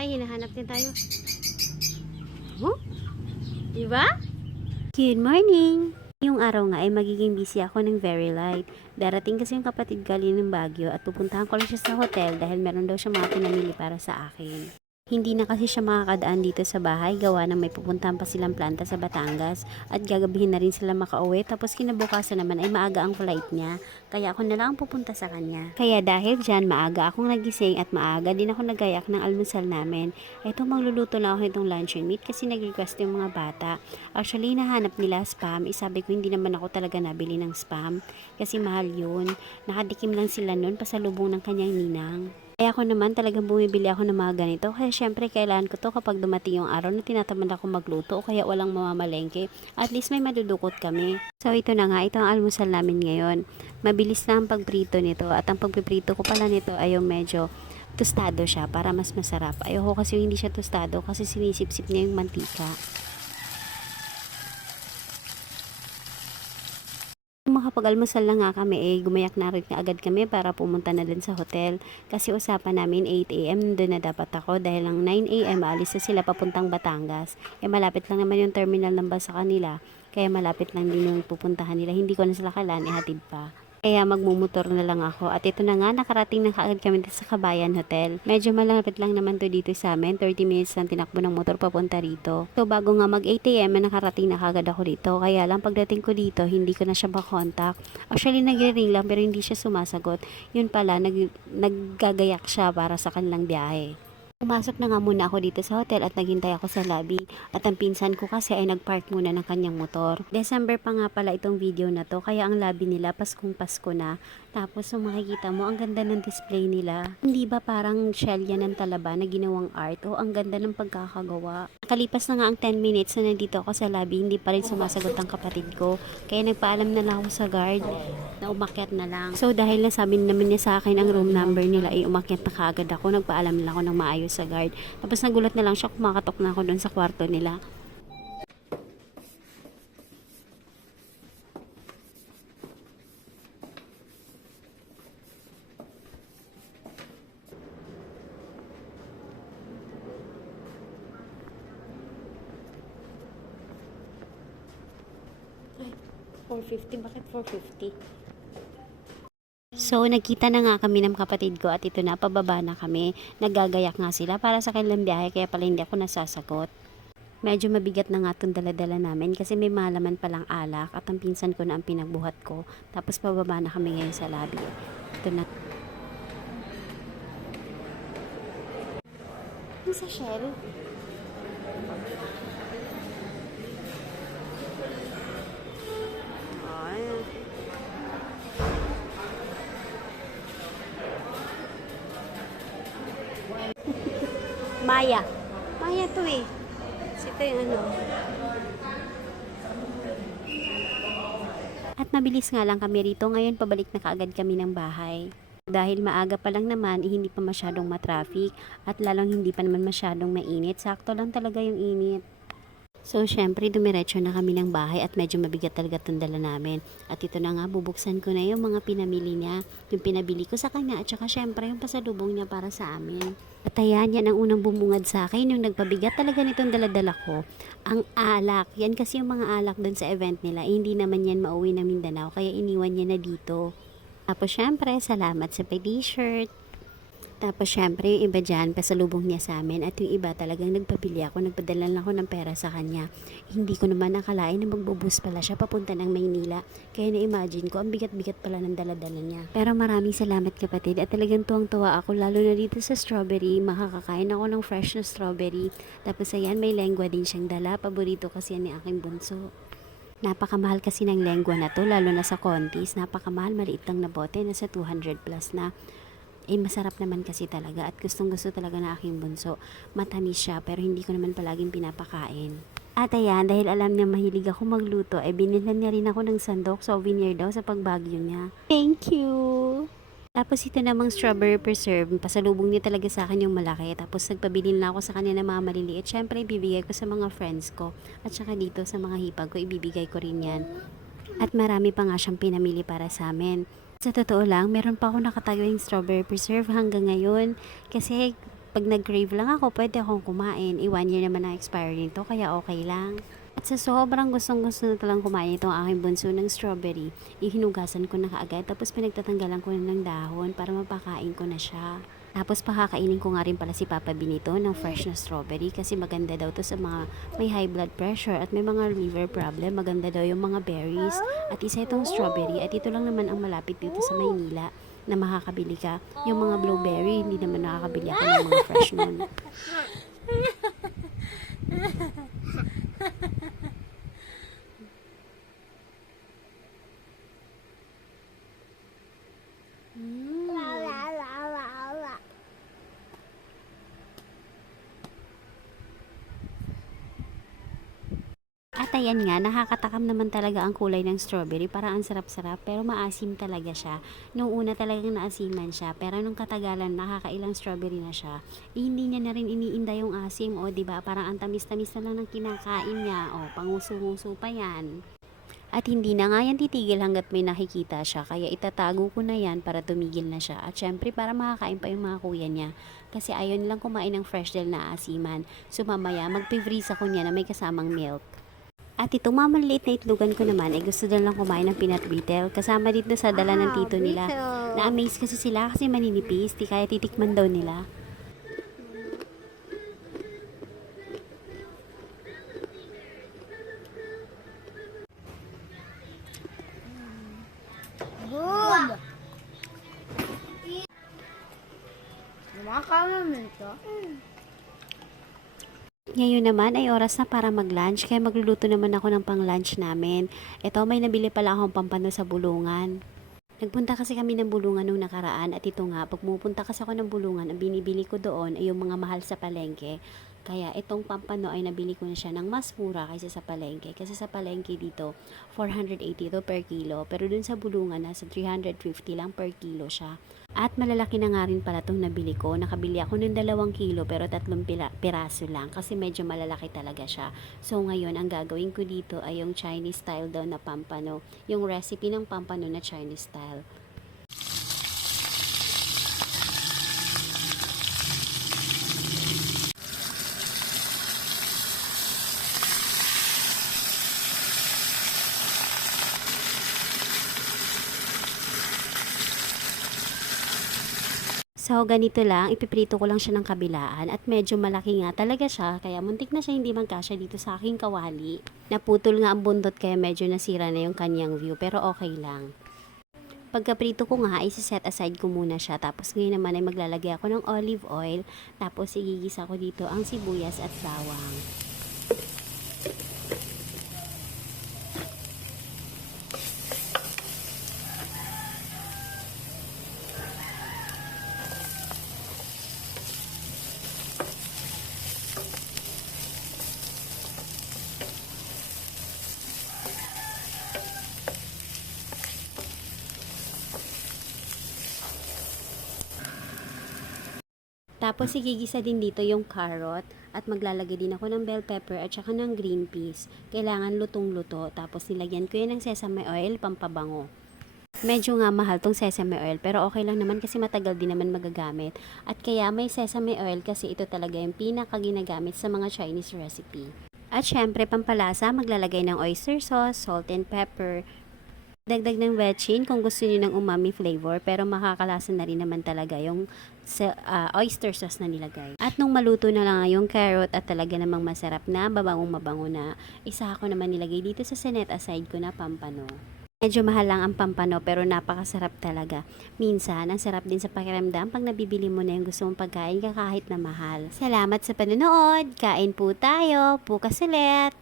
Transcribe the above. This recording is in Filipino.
Ay, hinahanap din tayo. Huh? Diba? Good morning! Yung araw nga ay magiging busy ako ng very light. Darating kasi yung kapatid galing ng Baguio at pupuntahan ko lang siya sa hotel dahil meron daw siya mga pinamili para sa akin. Hindi na kasi siya makakadaan dito sa bahay gawa ng may pupuntahan pa silang planta sa Batangas at gagabihin na rin sila makauwi tapos kinabukasan naman ay maaga ang flight niya kaya ako na lang pupunta sa kanya. Kaya dahil dyan maaga akong nagising at maaga din ako nagayak ng almusal namin. Eto magluluto na ako nitong luncheon meat kasi nag-request yung mga bata. Actually nahanap nila spam, isabi ko hindi naman ako talaga nabili ng spam kasi mahal yun. Nakadikim lang sila nun pasalubong ng kanyang ninang. Kaya ako naman talagang bumibili ako ng mga ganito kasi syempre kailangan ko to kapag dumating yung araw na tinatamad ako magluto o kaya walang mamamalengke. At least may madudukot kami. So ito na nga, ito ang almusal namin ngayon. Mabilis lang ang pagprito nito at ang pagpiprito ko pala nito ay yung medyo tostado siya para mas masarap. Ayoko kasi yung hindi siya tostado kasi sinisip-sip niya yung mantika. Makapag-almusal na nga kami gumayak na rin agad kami para pumunta na din sa hotel kasi usapan namin 8 AM doon na dapat ako dahil lang 9 AM alis na sila papuntang Batangas. Malapit lang naman yung terminal ng bus sa kanila kaya malapit lang din yung pupuntahan nila, hindi ko na sila kailangan ihatid pa. Kaya magmumotor na lang ako. At ito na nga, nakarating na kaagad kami sa Kabayan Hotel. Medyo malapit lang naman to dito sa amin. 30 minutes lang tinakbo ng motor papunta rito. So bago nga mag 8 AM, nakarating na kaagad ako dito. Kaya lang pagdating ko dito, hindi ko na siya makontak. Actually, nagre-ring lang pero hindi siya sumasagot. Yun pala, naggagayak siya para sa kanilang biyahe. Pumasok na nga muna ako dito sa hotel at naghintay ako sa lobby. At ang pinsan ko kasi ay nagpark muna ng kanyang motor. December pa nga pala itong video na to kaya ang lobby nila Paskong Pasko na. Tapos kung makikita mo, ang ganda ng display nila. Hindi ba parang shell yan ng talaba na ginawang art? O ang ganda ng pagkakagawa. Nakalipas na nga ang 10 minutes na nandito ako sa lobby, hindi pa rin sumasagot ang kapatid ko. Kaya nagpaalam na lang ako sa guard na umakyat na lang. So dahil nasabi naman niya sa akin ang room number nila ay umakyat na kaagad ako. Nagpaalam na lang ako ng maayos sa guard. Tapos nagulat na lang siya, kumakatok na ako doon sa kwarto nila. Ay, 450, bakit 450? So, nagkita na nga kami ng kapatid ko at ito na, pababa na kami. Naggagayak nga sila para sa kanilang biyahe kaya pala hindi ako nasasagot. Medyo mabigat na nga itong daladala namin kasi may malaman palang alak at ang pinsan ko na ang pinagbuhat ko. Tapos pababa na kami ngayon sa lobby. Ito na. Yung sa Shell? Maya. Maya to eh. Ito yung ano. At mabilis nga lang kami rito. Ngayon pabalik na kaagad kami ng bahay. Dahil maaga pa lang naman, hindi pa masyadong matraffic. At lalong hindi pa naman masyadong mainit. Sakto lang talaga yung init. So, syempre, dumiretso na kami ng bahay at medyo mabigat talaga itong dala namin. At ito na nga, bubuksan ko na yung mga pinamili niya. Yung pinabili ko sa kanya at saka syempre yung pasalubong niya para sa amin. At ayan, yan ang unang bumungad sa akin. Yung nagpabigat talaga nitong daladala ko. Ang alak. Yan kasi yung mga alak dun sa event nila. Hindi naman yan mauwi ng Mindanao kaya iniwan niya na dito. Tapos syempre, salamat sa t-shirt. Tapos syempre yung iba dyan, pasalubong niya sa amin at yung iba talagang nagpabili ako, nagpadala lang ako ng pera sa kanya. Hindi ko naman nakalain na magbubus pala siya papunta ng Maynila. Kaya na-imagine ko, ang bigat-bigat pala ng daladala niya. Pero maraming salamat kapatid at talagang tuwang-tuwa ako lalo na dito sa strawberry. Makakakain ako ng fresh na strawberry. Tapos ayan, may lengwa din siyang dala. Paborito kasi yan ni aking bunso. Napakamahal kasi ng lengwa na to, lalo na sa Contis. Napakamahal, maliit lang na bote, nasa 200 plus na. Masarap naman kasi talaga at gustong gusto talaga na aking bunso. Matamis siya pero hindi ko naman palaging pinapakain. At ayan, dahil alam niya mahilig ako magluto, binilhan niya rin ako ng sandok souvenir daw sa pagbagyo niya. Thank you! Tapos ito namang strawberry preserve, pasalubong niya talaga sa akin yung malaki. Tapos nagpabili na ako sa kanya ng mga maliliit. Siyempre, ibibigay ko sa mga friends ko. At saka dito sa mga hipag ko, ibibigay ko rin yan. At marami pa nga siyang pinamili para sa amin. Sa totoo lang, meron pa ako nakatagawing strawberry preserve hanggang ngayon kasi Pag nag-crave lang ako, pwede akong kumain. 1 year naman ang expiry nito, kaya okay lang. At sa sobrang gustong-gusto na talang kumain itong aking bunso ng strawberry, ihinugasan ko na kaagad tapos pinagtatanggalan ko na ng dahon para mapakain ko na siya. Tapos pakakainin ko nga rin pala si Papa Benito ng fresh na strawberry kasi maganda daw to sa mga may high blood pressure at may mga liver problem. Maganda daw yung mga berries at isa itong strawberry at ito lang naman ang malapit dito sa Maynila na makakabili ka. Yung mga blueberry, hindi naman nakakabili ako ng mga fresh nun. At ayan nga, nakakatakam naman talaga ang kulay ng strawberry. Parang ang sarap-sarap, pero maasim talaga siya. Nung una talagang naasiman siya, pero nung katagalan, nakakailang strawberry na siya, hindi niya na rin iniinda yung asim. O, diba? Parang ang tamis-tamis na lang ng kinakain niya. O, panguso-nguso pa yan. At hindi na nga yan titigil hanggat may nakikita siya. Kaya itatago ko na yan para tumigil na siya. At syempre, para makakain pa yung mga kuya niya. Kasi ayaw nilang kumain ng fresh dahil naasiman. So, mamaya, magpe-freeze ako niya na may kasamang milk. At itong mamaliit na itlogan ko naman ay gusto din lang kumain ng peanut brittle. Kasama dito sa dala ng tito nila. Na-amaze kasi sila kasi maninipis. Di kaya titikman daw nila. Good! Kumakain ito? Ngayon naman ay oras na para mag-lunch. Kaya magluluto naman ako ng pang-lunch namin. Ito, may nabili pala akong pampano sa Bulungan. Nagpunta kasi kami ng Bulungan nung nakaraan at ito nga, pag pumupunta kasi ako ng Bulungan, ang binibili ko doon ay yung mga mahal sa palengke. Kaya itong pampano ay nabili ko na siya ng mas mura kaysa sa palengke. Kasi sa palengke dito, 480 to per kilo. Pero dun sa Bulungan, nasa 350 lang per kilo siya. At malalaki na nga rin pala itong nabili ko. Nakabili ako ng 2 kilo pero 3 piraso lang kasi medyo malalaki talaga siya. So ngayon, ang gagawin ko dito ay yung Chinese style daw na pampano. Yung recipe ng pampano na Chinese style. So, ganito lang, ipiprito ko lang siya ng kabilaan at medyo malaki nga talaga siya, kaya muntik na siya hindi magkasya dito sa aking kawali. Naputol nga ang bundot kaya medyo nasira na yung kanyang view, pero okay lang. Pagkaprito ko nga, isi-set aside ko muna siya, tapos ngayon naman ay maglalagay ako ng olive oil, tapos igigisa ko dito ang sibuyas at bawang. Tapos igigisa din dito yung carrot at maglalagay din ako ng bell pepper at saka ng green peas. Kailangan lutong-luto. Tapos nilagyan ko yan ng sesame oil, pampabango. Medyo nga mahal tong sesame oil pero okay lang naman kasi matagal din naman magagamit. At kaya may sesame oil kasi ito talaga yung pinaka ginagamit sa mga Chinese recipe. At syempre pampalasa, maglalagay ng oyster sauce, salt and pepper, dagdag ng vetchin kung gusto niyo ng umami flavor pero makakalasa na rin naman talaga yung oyster sauce na nilagay. At nung maluto na lang yung carrot at talaga namang masarap na, babangong mabango na, isa ako naman nilagay dito sa sinet aside ko na pampano. Medyo mahal lang ang pampano pero napakasarap talaga. Minsan, ang sarap din sa pakiramdam pag nabibili mo na yung gusto mong pagkain ka kahit na mahal. Salamat sa panonood! Kain po tayo! Bukas ulit!